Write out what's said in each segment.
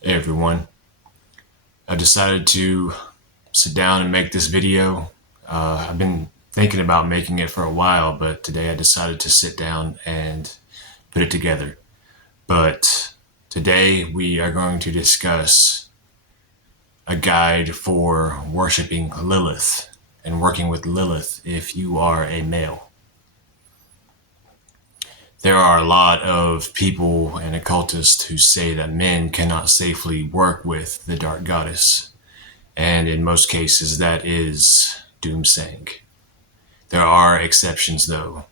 Hey everyone, I decided to sit down and make this video. I've been thinking about making it for a while, but today I decided to sit down and put it together. But today we are going to discuss a guide for worshiping Lilith and working with Lilith if you are a male. There are a lot of people and occultists who say that men cannot safely work with the dark goddess. And in most cases, that is doomsaying. There are exceptions, though.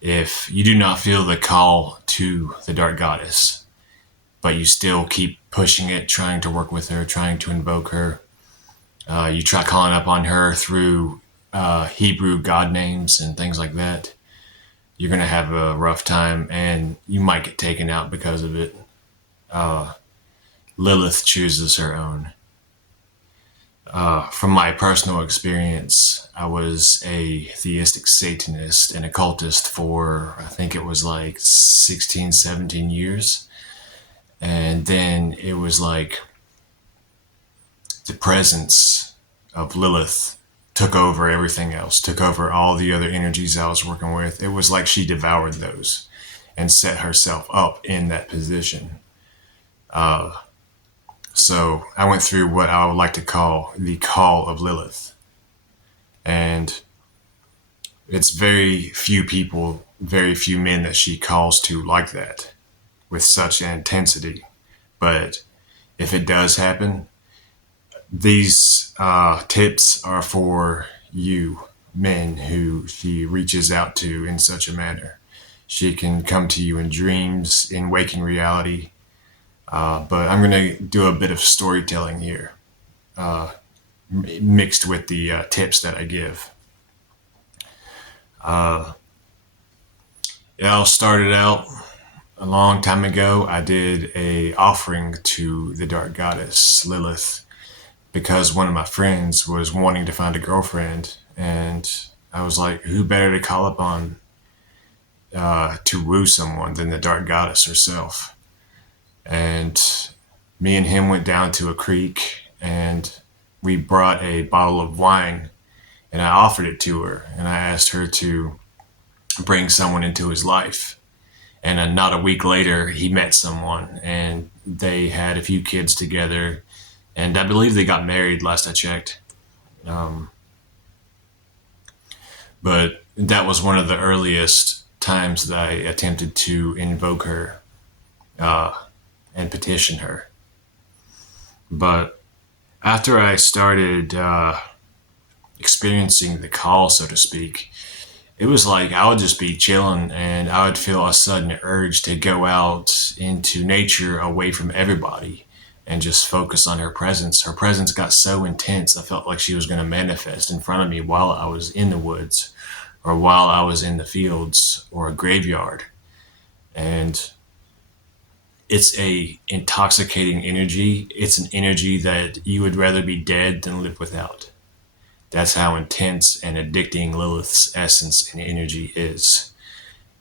If you do not feel the call to the dark goddess, but you still keep pushing it, trying to work with her, trying to invoke her, you try calling up on her through Hebrew god names and things like that, you're going to have a rough time and you might get taken out because of it. Lilith chooses her own. From my personal experience, I was a theistic Satanist and occultist for, I think it was like 16, 17 years. And then it was like the presence of Lilith took over everything else, took over all the other energies I was working with. It was like she devoured those and set herself up in that position. So I went through what I would like to call the call of Lilith. And it's very few people, very few men that she calls to like that with such intensity. But if it does happen, these tips are for you men who she reaches out to in such a manner. She can come to you in dreams, in waking reality. But I'm going to do a bit of storytelling here, mixed with the tips that I give. It all started out a long time ago. I did a offering to the dark goddess Lilith because one of my friends was wanting to find a girlfriend, and I was like, who better to call upon to woo someone than the dark goddess herself? And me and him went down to a creek and we brought a bottle of wine and I offered it to her and I asked her to bring someone into his life. And not a week later, he met someone and they had a few kids together. And I believe they got married last I checked. But that was one of the earliest times that I attempted to invoke her and petition her. But after I started experiencing the call, so to speak, it was like I would just be chilling and I would feel a sudden urge to go out into nature away from everybody and just focus on her presence. Her presence got so intense, I felt like she was going to manifest in front of me while I was in the woods or while I was in the fields or a graveyard. And it's a intoxicating energy. It's an energy that you would rather be dead than live without. That's how intense and addicting Lilith's essence and energy is.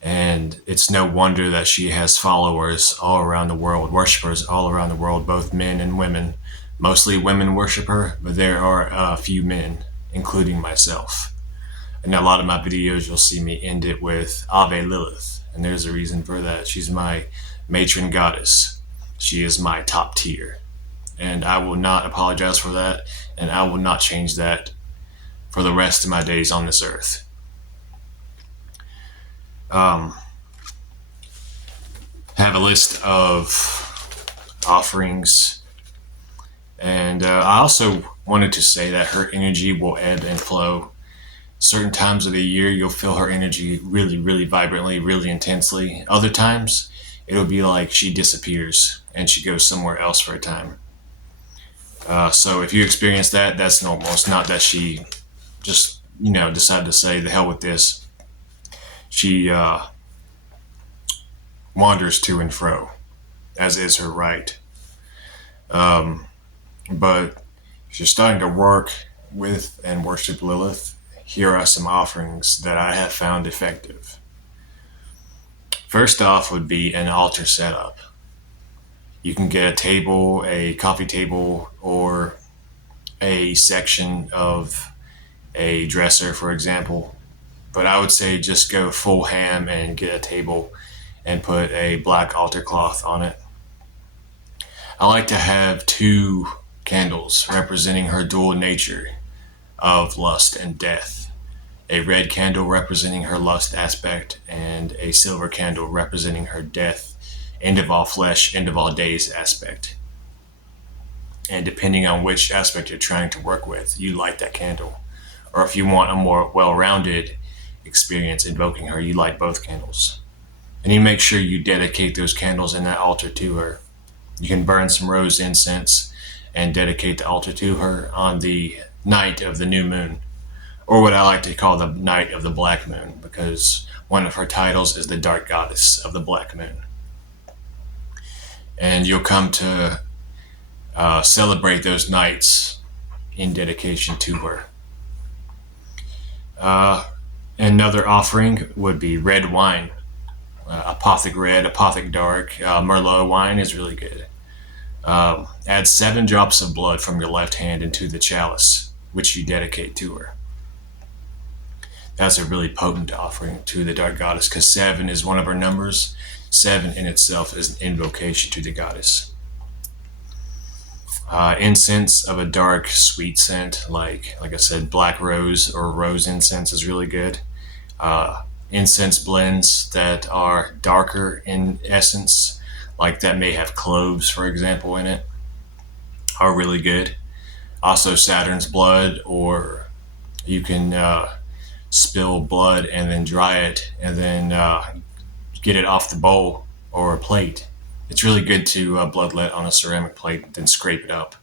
And it's no wonder that she has followers all around the world, worshipers all around the world, both men and women. Mostly women worship her, but there are a few men, including myself. And a lot of my videos, you'll see me end it with Ave Lilith. And there's a reason for that. She's my matron goddess. She is my top tier. And I will not apologize for that. And I will not change that for the rest of my days on this earth. Have a list of offerings. And I also wanted to say that her energy will ebb and flow. Certain times of the year, you'll feel her energy really, really vibrantly, really intensely. Other times, it'll be like she disappears and she goes somewhere else for a time. So if you experience that, that's normal. It's not that she just, decided to say, the hell with this. She wanders to and fro, as is her right. But if you're starting to work with and worship Lilith, here are some offerings that I have found effective. First off would be an altar setup. You can get a table, a coffee table, or a section of a dresser, for example. But I would say just go full ham and get a table and put a black altar cloth on it. I like to have 2 candles representing her dual nature of lust and death. A red candle representing her lust aspect, and a silver candle representing her death, end of all flesh, end of all days aspect. And depending on which aspect you're trying to work with, you light that candle. Or if you want a more well-rounded experience invoking her, you light both candles. And you make sure you dedicate those candles in that altar to her. You can burn some rose incense and dedicate the altar to her on the night of the new moon, or what I like to call the night of the black moon, because one of her titles is the dark goddess of the black moon. And you'll come to celebrate those nights in dedication to her. Another offering would be red wine. Apothic red, apothic dark, Merlot wine is really good. Add 7 drops of blood from your left hand into the chalice, which you dedicate to her. That's a really potent offering to the dark goddess, because 7 is one of her numbers. 7 in itself is an invocation to the goddess. Incense of a dark, sweet scent, like I said, black rose or rose incense is really good. Incense blends that are darker in essence, like that may have cloves, for example, in it, are really good. Also, Saturn's blood, or you can spill blood and then dry it and then get it off the bowl or a plate. It's really good to bloodlet on a ceramic plate, then scrape it up.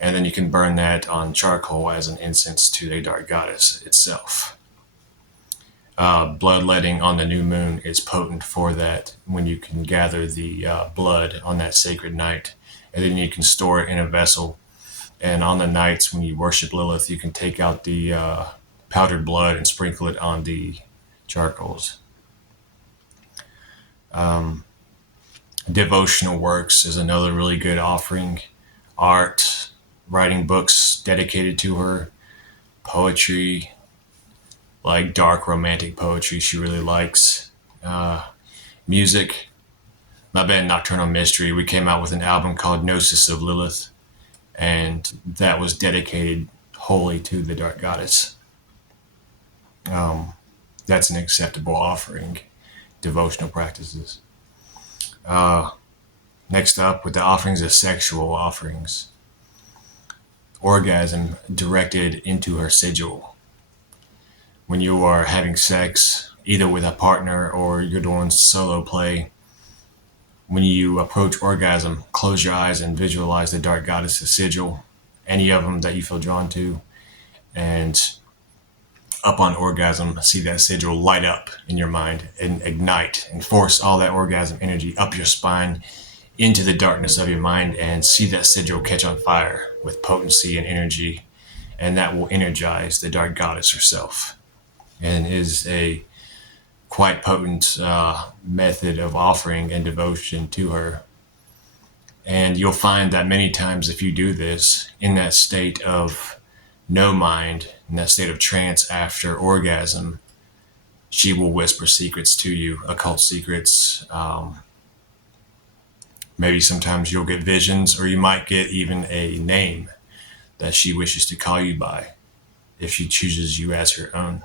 And then you can burn that on charcoal as an incense to the dark goddess itself. Bloodletting on the new moon is potent for that, when you can gather the blood on that sacred night. And then you can store it in a vessel. And on the nights when you worship Lilith, you can take out the powdered blood and sprinkle it on the charcoals. Devotional works is another really good offering. Art, writing books dedicated to her. Poetry, like dark romantic poetry she really likes. Music. My band Nocturnal Mystery, we came out with an album called Gnosis of Lilith, and that was dedicated wholly to the dark goddess. That's an acceptable offering. Devotional practices. Next up, with the offerings of sexual offerings. Orgasm directed into her sigil. When you are having sex, either with a partner or you're doing solo play, when you approach orgasm, close your eyes and visualize the dark goddess's sigil, any of them that you feel drawn to, and upon orgasm, see that sigil light up in your mind and ignite and force all that orgasm energy up your spine into the darkness of your mind, and see that sigil catch on fire with potency and energy, and that will energize the dark goddess herself, and is a quite potent method of offering and devotion to her. And you'll find that many times if you do this in that state of no mind, in that state of trance after orgasm, she will whisper secrets to you, occult secrets. Maybe sometimes you'll get visions, or you might get even a name that she wishes to call you by if she chooses you as her own.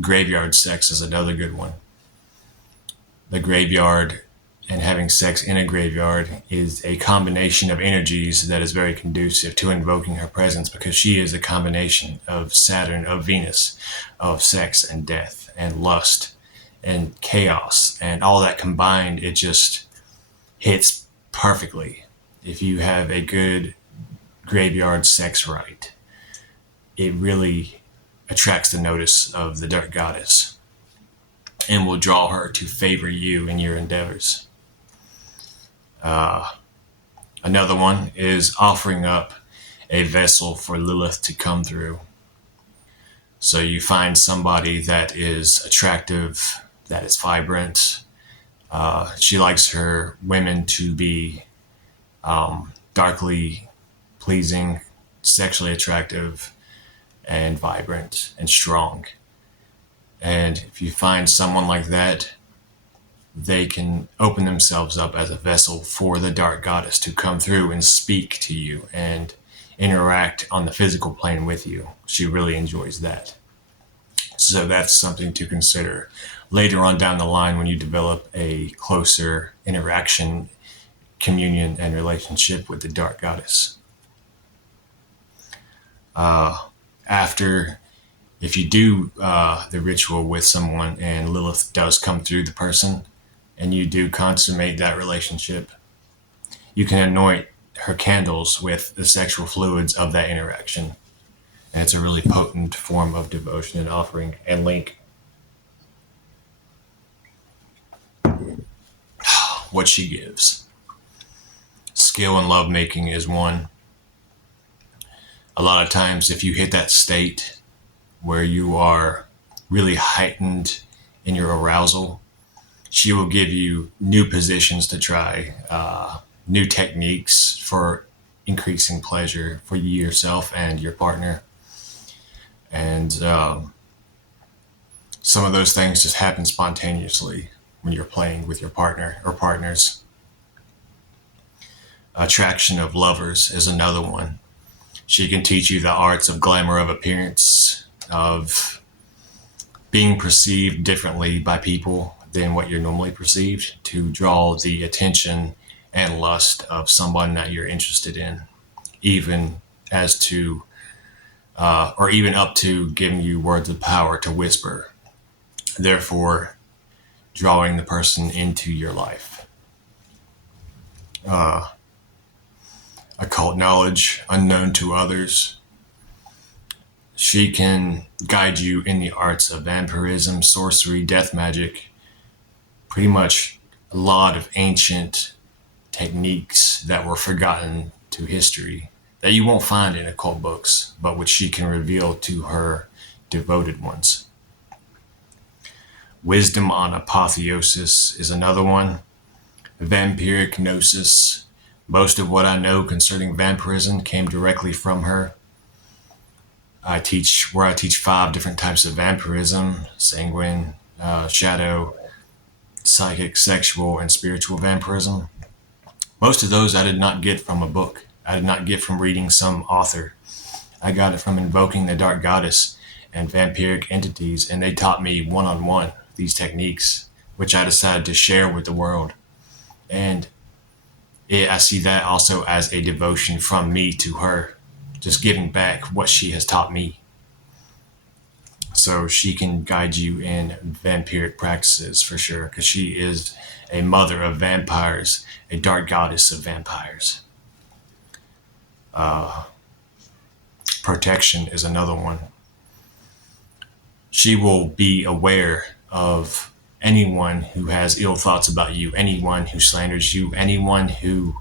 Graveyard sex is another good one. The graveyard and having sex in a graveyard is a combination of energies that is very conducive to invoking her presence, because she is a combination of Saturn, of Venus, of sex and death and lust and chaos, and all that combined. It just hits perfectly if you have a good graveyard sex rite. It really attracts the notice of the dark goddess and will draw her to favor you in your endeavors. Another one is offering up a vessel for Lilith to come through. So you find somebody that is attractive, that is vibrant, She likes her women to be darkly pleasing, sexually attractive, and vibrant and strong. And if you find someone like that, they can open themselves up as a vessel for the dark goddess to come through and speak to you and interact on the physical plane with you. She really enjoys that. So that's something to consider later on down the line when you develop a closer interaction, communion, and relationship with the dark goddess. After, if you do the ritual with someone and Lilith does come through the person and you do consummate that relationship, you can anoint her candles with the sexual fluids of that interaction. And it's a really potent form of devotion and offering and link. What she gives. Skill in lovemaking is one. A lot of times, if you hit that state where you are really heightened in your arousal, she will give you new positions to try, new techniques for increasing pleasure for you yourself and your partner. And some of those things just happen spontaneously when you're playing with your partner or partners. Attraction of lovers is another one. She can teach you the arts of glamour of appearance, of being perceived differently by people than what you're normally perceived, to draw the attention and lust of someone that you're interested in, even as to or even up to giving you words of power to whisper, therefore drawing the person into your life. Occult knowledge unknown to others. She can guide you in the arts of vampirism, sorcery, death magic, pretty much a lot of ancient techniques that were forgotten to history that you won't find in occult books, but which she can reveal to her devoted ones. Wisdom on apotheosis is another one. Vampiric gnosis. Most of what I know concerning vampirism came directly from her. I teach 5 different types of vampirism: sanguine, shadow, psychic, sexual, and spiritual vampirism. Most of those I did not get from a book. I did not get from reading some author. I got it from invoking the dark goddess and vampiric entities, and they taught me one-on-one these techniques, which I decided to share with the world. And I see that also as a devotion from me to her, just giving back what she has taught me. So she can guide you in vampiric practices for sure, because she is a mother of vampires, a dark goddess of vampires. Protection is another one. She will be aware of anyone who has ill thoughts about you, anyone who slanders you, anyone who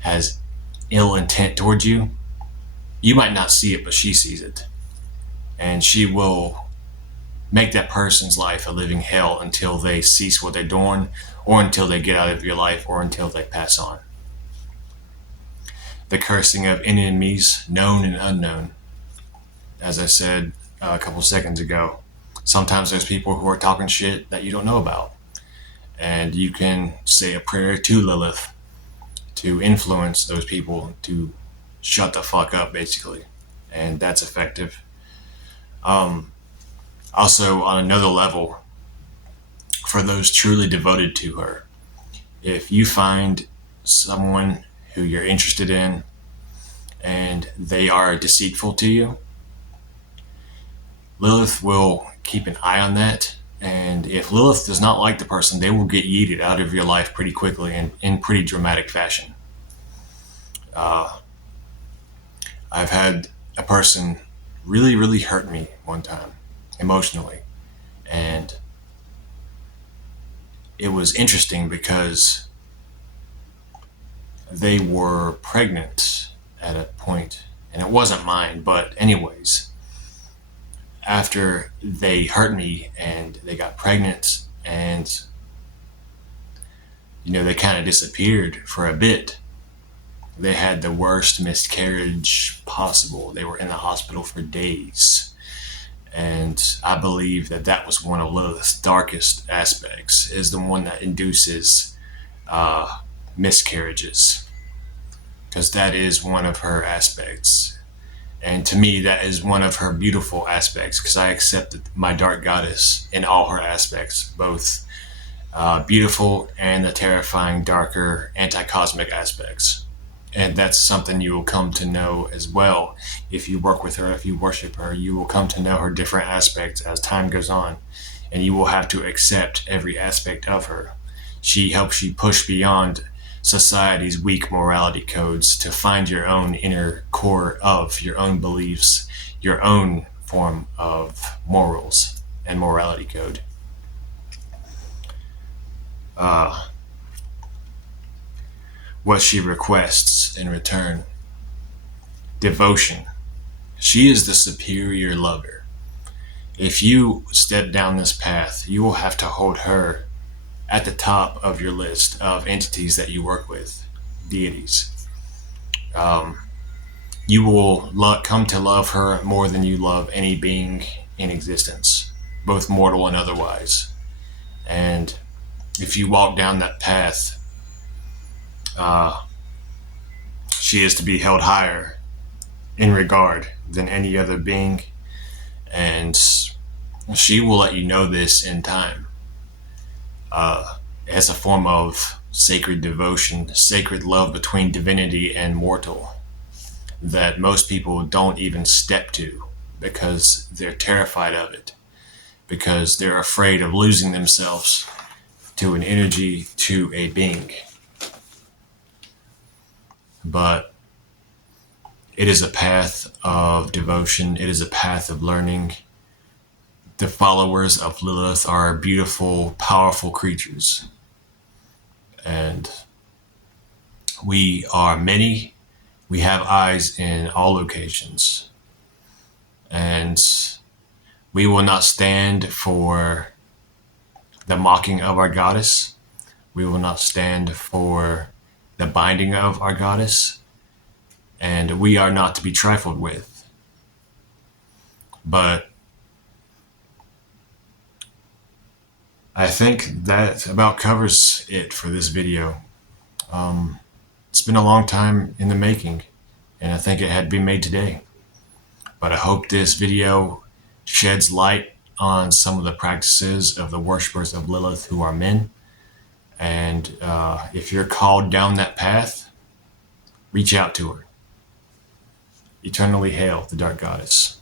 has ill intent towards you. You might not see it, but she sees it. And she will make that person's life a living hell until they cease what they're doing, or until they get out of your life, or until they pass on. The cursing of enemies, known and unknown. As I said a couple seconds ago, sometimes there's people who are talking shit that you don't know about. And you can say a prayer to Lilith to influence those people to shut the fuck up, basically. And that's effective. Also, on another level, for those truly devoted to her, if you find someone who you're interested in and they are deceitful to you, Lilith will keep an eye on that. And if Lilith does not like the person, they will get yeeted out of your life pretty quickly and in pretty dramatic fashion. I've had a person really, really hurt me one time emotionally. And it was interesting because they were pregnant at a point, and it wasn't mine, but anyways, after they hurt me and they got pregnant, and they kind of disappeared for a bit. They had the worst miscarriage possible. They were in the hospital for days. And I believe that that was one of Lilith's darkest aspects, is the one that induces miscarriages, because that is one of her aspects. And to me, that is one of her beautiful aspects, because I accepted my dark goddess in all her aspects, both beautiful and the terrifying, darker, anti-cosmic aspects. And that's something you will come to know as well. If you work with her, if you worship her, you will come to know her different aspects as time goes on. And you will have to accept every aspect of her. She helps you push beyond society's weak morality codes to find your own inner core of your own beliefs, your own form of morals and morality code. What she requests in return: devotion. She is the superior lover. If you step down this path, you will have to hold her at the top of your list of entities that you work with, deities. You will come to love her more than you love any being in existence, both mortal and otherwise. And if you walk down that path, she is to be held higher in regard than any other being, and she will let you know this in time. As a form of sacred devotion, sacred love between divinity and mortal, that most people don't even step to because they're terrified of it, because they're afraid of losing themselves to an energy, to a being. But it is a path of devotion. It is a path of learning. The followers of Lilith are beautiful, powerful creatures. And we are many. We have eyes in all locations. And we will not stand for the mocking of our goddess. We will not stand for the binding of our goddess. And we are not to be trifled with. But I think that about covers it for this video. It's been a long time in the making, and I think it had to be made today. But I hope this video sheds light on some of the practices of the worshippers of Lilith who are men. And if you're called down that path, reach out to her. Eternally hail the Dark Goddess.